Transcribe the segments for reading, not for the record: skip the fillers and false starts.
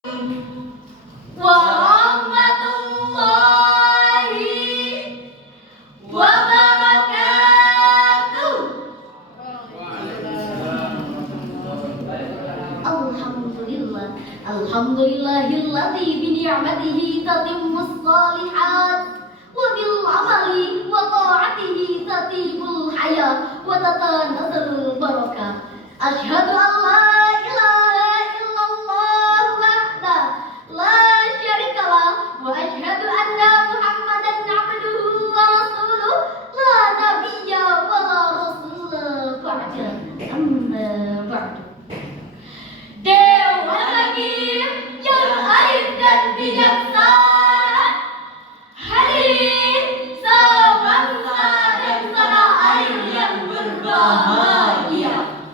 warahmatullahi wabarakatuh. Alhamdulillah, alhamdulillahilladzi bi ni'matihi tatimmus shalihat wa bil amali wa ta'atihi tatibul hayat wa tatanazzalul barakah. Asyhadu an la ilaha illallah wahdahu la syarikalah wa asyhadu anna Muhammadan abduhu wa rasuluh la nabiyya wa la rasula ba'da. Amma ba'du. Dewa Hakim yang arif dan bijaksana, hadirin sebangsa dan tanah air yang berbahagia.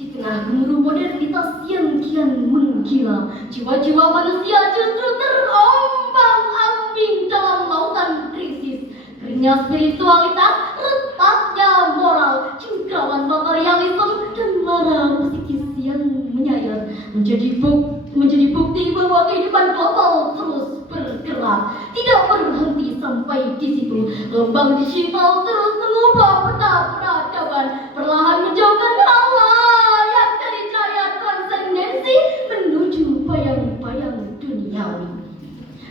Di tengah gemuruh modernitas yang kian menggila, jiwa-jiwa manusia justru terombang-ambing dalam lautan krisis. Keringnya spiritualitas, retaknya moral, cengkraman materialisme, dan lara psikis yang menyayat menjadi bukti bahwa kehidupan global terus bergerak, tidak berhenti sampai di situ. Gelombang digital terus mengubah peta peradaban, perlahan menjauhkan hal layak dari cahaya transendensi menuju bayang-bayang duniawi.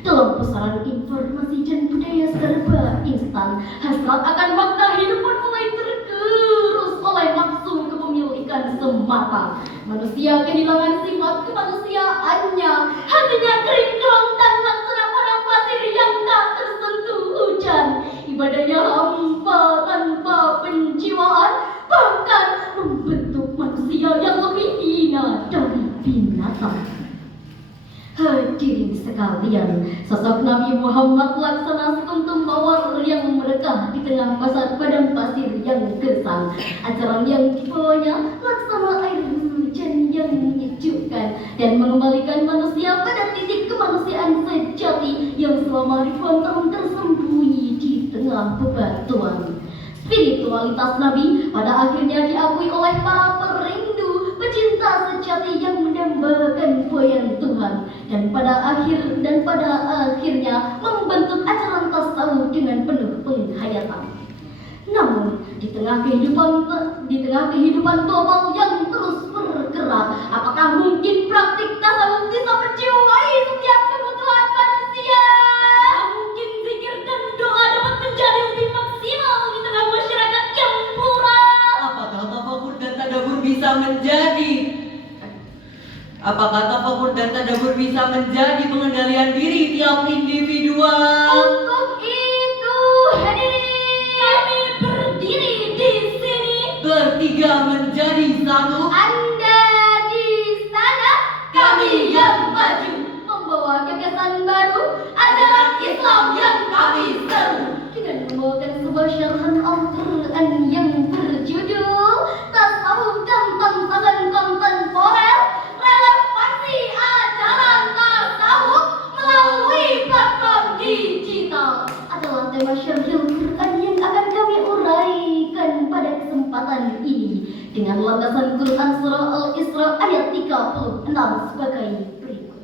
Dalam pusaran informasi dan budaya serba instan, hasrat akan makna hidup pun mulai tergerus oleh nafsu kepemilikan semata. Manusia kehilangan sifat kemanusiaannya, hatinya kering keron dan laksana padang pasir yang tak tersentuh hujan. Ibadahnya hampa tanpa penjiwaan, bahkan membentuk manusia yang lebih hina dari binatang. Hadirin sekalian, sosok Nabi Muhammad laksana sekuntum mawar yang merekah di tengah pasar padang pasir yang gersang. Ajaran yang dibawanya laksana air hujan yang menyejukkan dan mengembalikan manusia pada titik kemanusiaan sejati yang selama ribuan tahun tersembunyi di tengah bebatuan. Spiritualitas Nabi pada akhirnya diakui oleh para perindu, pecinta sejati yang mendambakan buayan Tuhan, dan pada akhirnya membentuk ajaran tasawuf dengan penuh penghayatan. Namun di tengah kehidupan global yang terus bergerak, apakah mungkin praktik tasawuf bisa menjiwai setiap kebutuhan manusia? Mungkin zikir dan doa dapat menjadi lebih maksimal di tengah masyarakat yang plural? Apakah tafakur dan tadabbur bisa menjadi pengendalian diri tiap individual? Untuk itu, hadirin, kami berdiri di sini Bertiga menjadi satu. Anda di sana, kami yang maju, membawa gagasan baru, ajaran Islam yang kami seru, dengan membawakan sebuah syarahan Al-Quran yang berjudul Tasawuf dan Tantangan Kontemporer, Relevansi Ajaran Tasawuf melalui platform digital, adalah tema syarhil Quran yang akan kami uraikan pada kesempatan ini dengan landasan Quran surah Al-Isra ayat 36 sebagai berikut.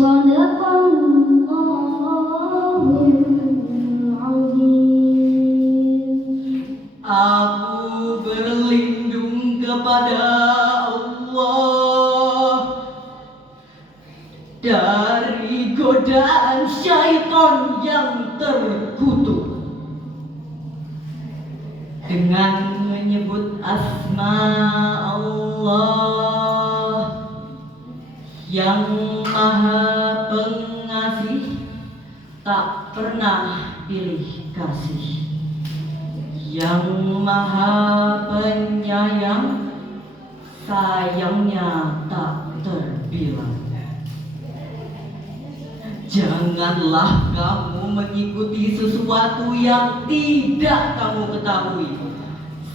Sadaqallahul azim. Aku berlindung kepada Allah dari godaan syaitan yang terkutuk dengan menyebut asma Allah yang maha pengasih, tak pernah pilih kasih, yang maha penyayang, sayangnya tak terbilang. Janganlah kamu mengikuti sesuatu yang tidak kamu ketahui.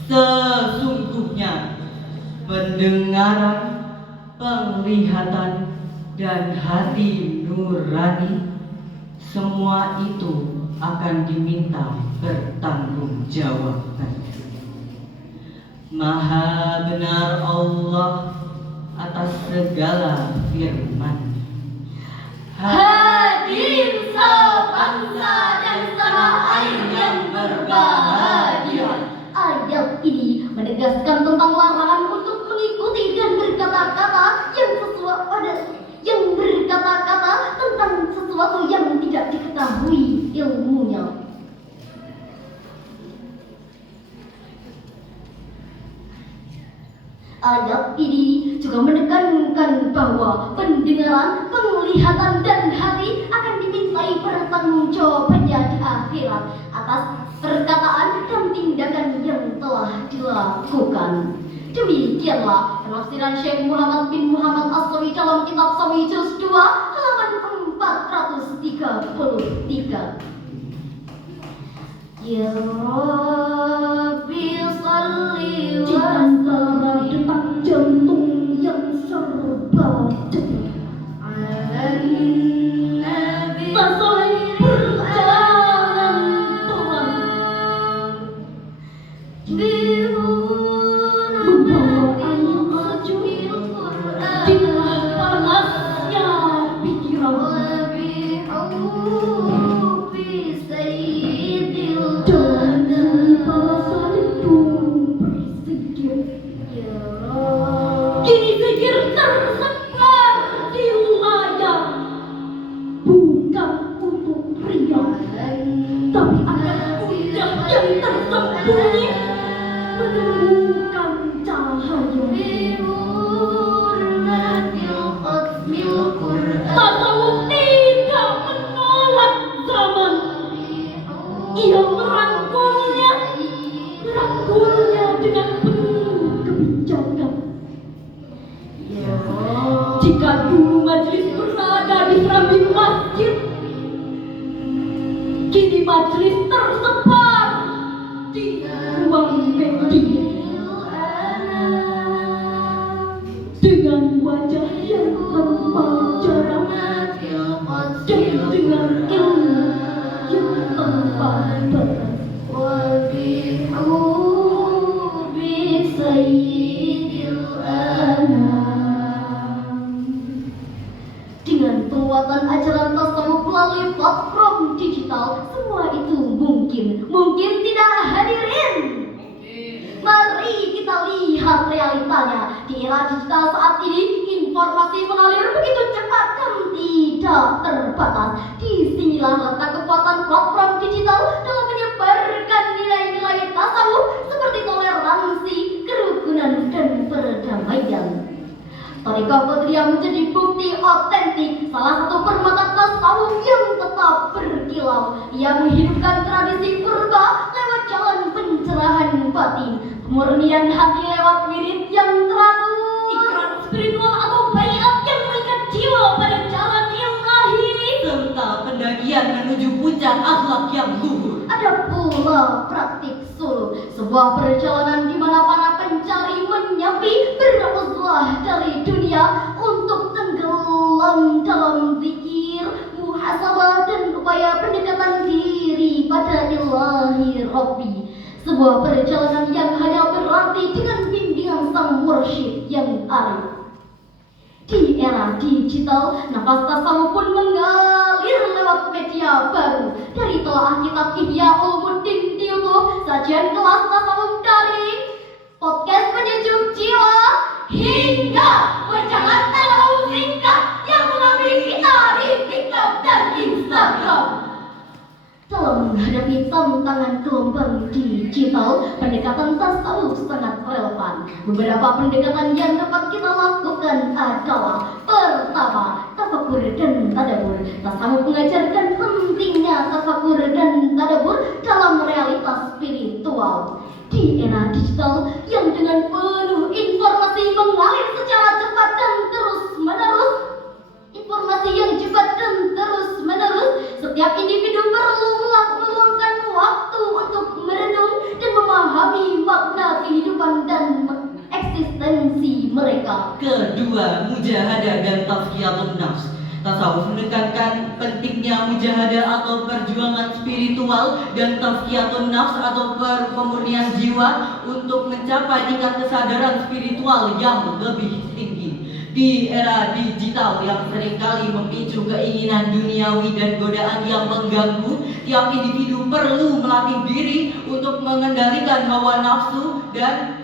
Sesungguhnya pendengaran, penglihatan, dan hati nurani, semua itu akan diminta bertanggungjawabkan. Maha benar Allah atas segala firman. Hadirin sebangsa dan setanah air yang berbahagia. Ayat ini menegaskan tentang larangan untuk mengikuti dan berkata-kata tentang sesuatu yang tidak diketahui ilmunya. Ayat ini juga menekankan bahwa pendengaran, penglihatan, dan hati akan dimintai pertanggungjawabannya di akhirat atas perkataan dan tindakan yang telah dilakukan. Demikianlah penafsiran Syekh Muhammad bin Muhammad As-Sawi dalam kitab Sawi Juz 2 halaman 433. Ya Rabbi salli wa sallim. Detak jantung yang serba cepat tak saling berjalan pelan, membawa angin sejuk di tengah panasnya pikiran. Kini zikir tersebar di layar, bukan untuk pria, tapi akan wajah yang tersembunyi menemukan cahaya. Tasawuf tidak menolak zaman, ia merangkulnya dengan penuh kebijakan. Jika dulu majelis berada di serambi masjid, kini majelis tersebar di ruang media dengan wajah yang tanpa jarak dan dengan ilmu yang tanpa batas. Dengan penguatan ajaran tasawuf melalui platform digital, semua itu mungkin tidak hadirin. Mari kita lihat realitanya. Di era digital saat ini, informasi mengalir begitu cepat dan tidak terbatas. Disinilah letak kekuatan platform digital dalam menyebarkan nilai-nilai tasawuf seperti toleransi, kerukunan, dan perdamaian. Thariqah Qadiriyah menjadi bukti otentik, salah satu permata tasawuf yang tetap berkilau. Ia menghidupkan tradisi purba lewat jalan pencerahan batin, kemurnian hati lewat wirid yang teratur, ikrar spiritual atau baiat yang mengikat jiwa pada jalan ilahi, serta pendakian menuju puncak akhlak yang luhur. Ada pula praktik solo, sebuah perjalanan di mana para pencari menyepi beruzlah dari dunia untuk tenggelam dalam zikir, muhasabah, dan upaya pendekatan diri pada ilahi Rabbi. Sebuah perjalanan yang hanya berarti dengan bimbingan sang mursyid yang arif. Di era era digital, nafas tasawuf pun mengalir lewat media baru. Dari telaah kitab Ihya Ulumuddin di YouTube, sajian kelas tasawuf daring, podcast penyejuk jiwa, hingga wejangan tasawuf singkat yang mengambil kita di TikTok dan Instagram. Dalam menghadapi tantangan gelombang digital, pendekatan tasawuf sangat relevan. Beberapa pendekatan yang dapat kita lakukan adalah: pertama, tafakur dan tadabbur. Tasawuf mengajarkan pentingnya tafakur dan tadabbur dalam realitas spiritual. Di era digital yang dengan penuh informasi mengalir secara cepat dan terus-menerus, setiap individu perlu meluangkan waktu untuk merenung dan memahami makna kehidupan dan eksistensi mereka. Kedua, mujahadah dan tazkiyatun nafs. Tasawuf menekankan pentingnya mujahadah atau perjuangan spiritual dan tazkiyatun nafs atau pemurnian jiwa untuk mencapai tingkat kesadaran spiritual yang lebih tinggi. Di era digital yang seringkali memicu keinginan duniawi dan godaan yang mengganggu, tiap individu perlu melatih diri untuk mengendalikan hawa nafsu dan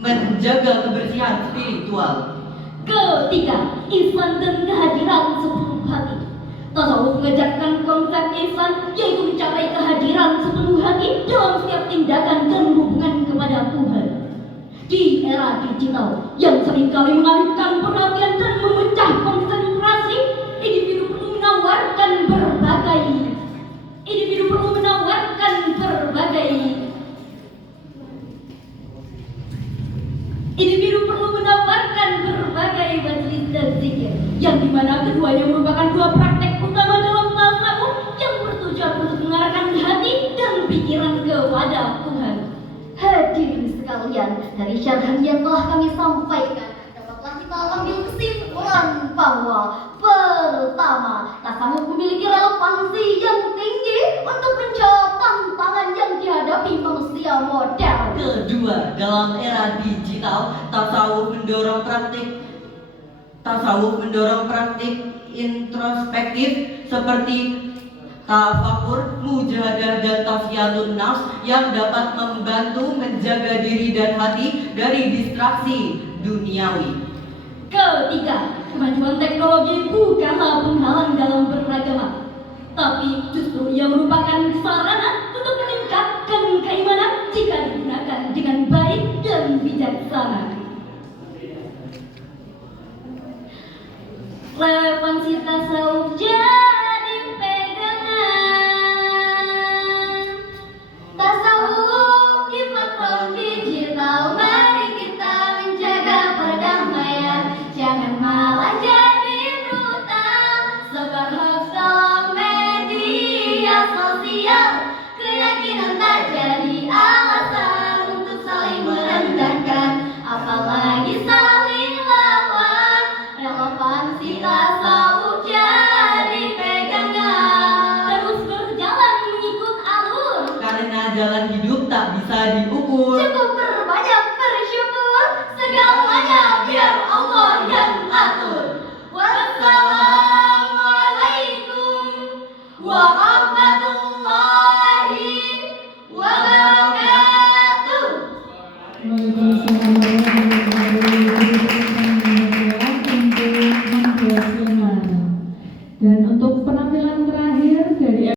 menjaga kebersihan spiritual. Ketiga, ihsan dan kehadiran sepenuh hati. Tasawuf mengajarkan konsep ihsan, yaitu mencapai kehadiran sepenuh hati dalam setiap tindakan dan hubungan kepada Tuhan. Di era digital yang seringkali mengalihkan perhatian dan memecah konsentrasi, individu perlu menawarkan berbagai majelis dan zikir, yang dimana keduanya merupakan dua praktek utama dalam tasawuf yang bertujuan untuk mengarahkan hati dan pikiran kepada Tuhan. Hadirin sekalian, dari syarhan yang telah kami sampaikan, dapatlah kita ambil kesimpulan bahwa pertama, tasawuf memiliki relevansi yang tinggi untuk menjawab tantangan yang dihadapi manusia modern. Kedua, dalam era digital, tasawuf mendorong praktik introspektif seperti tafakur, mujahadah dan tazkiyatun nafs yang dapat membantu menjaga diri dan hati dari distraksi duniawi. Ketiga, kemajuan teknologi bukanlah penghalang dalam beragama, tapi justru ia merupakan sarana untuk meningkatkan keimanan jika digunakan dengan baik dan bijaksana. Relevansi tasawuf